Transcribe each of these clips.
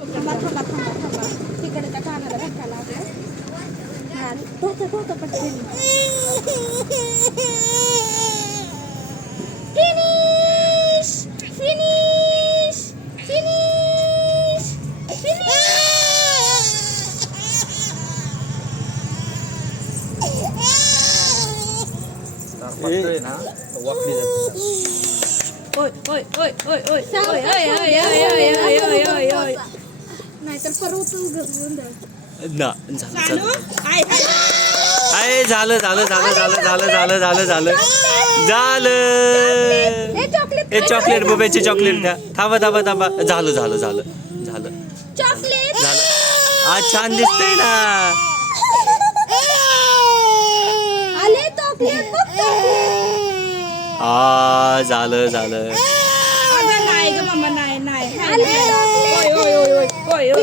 थांबा थांबा थांबा थांबा तिकडे त्या कानाला धक्का लागलाय हा धोका धोका पटकन फिनिश फिनिश फिनिश ओय ओय ओय ओय ओय ओय ओय ओय ओय ओय ओय ओय ओय ओय नाहीतर ना झालं झालं. झालं झालं झालं झालं झालं झालं झालं झालं. झालं. हे चॉकलेट चॉकलेट बुब्याची चॉकलेट द्या. थांबा थांबा थांबा. झालं झालं झालं झालं. चॉकलेट झालं. आज छान दिसतंय ना. आ झालं झालं. नाही. भयो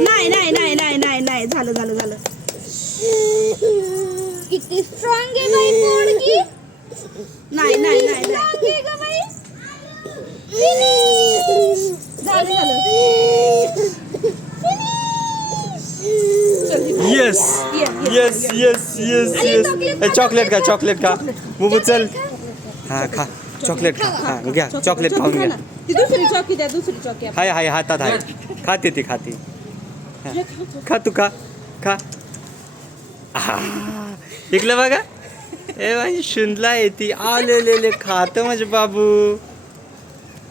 नाही नाही नाही नाही नाही नाही झालं झालं झालं किती स्ट्रॉंग आहे बाई पोरगी नाही नाही नाही नाही झालं झालं yes yes yes yes yes chocolate का चॉकलेट का वो वो चल हाँ खा चॉकलेट खा हाँ गया चॉकलेट खाऊ गया दूसरी चौकी दे दूसरी चौकी हाय हाय हाथा था खाती थी खाती खा तू खा खा इकलं बघा ए भाई शुंदला ये थी आ ले ले आलेलेले खात माझे बाबू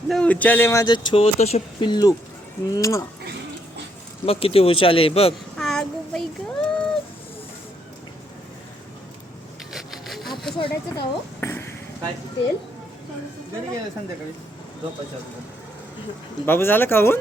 ले उचाले माझं छोटस पिल्लू बघ किती उचाले बघ सोडायचं का हो? काय? तेल? बाबू झालं खाऊन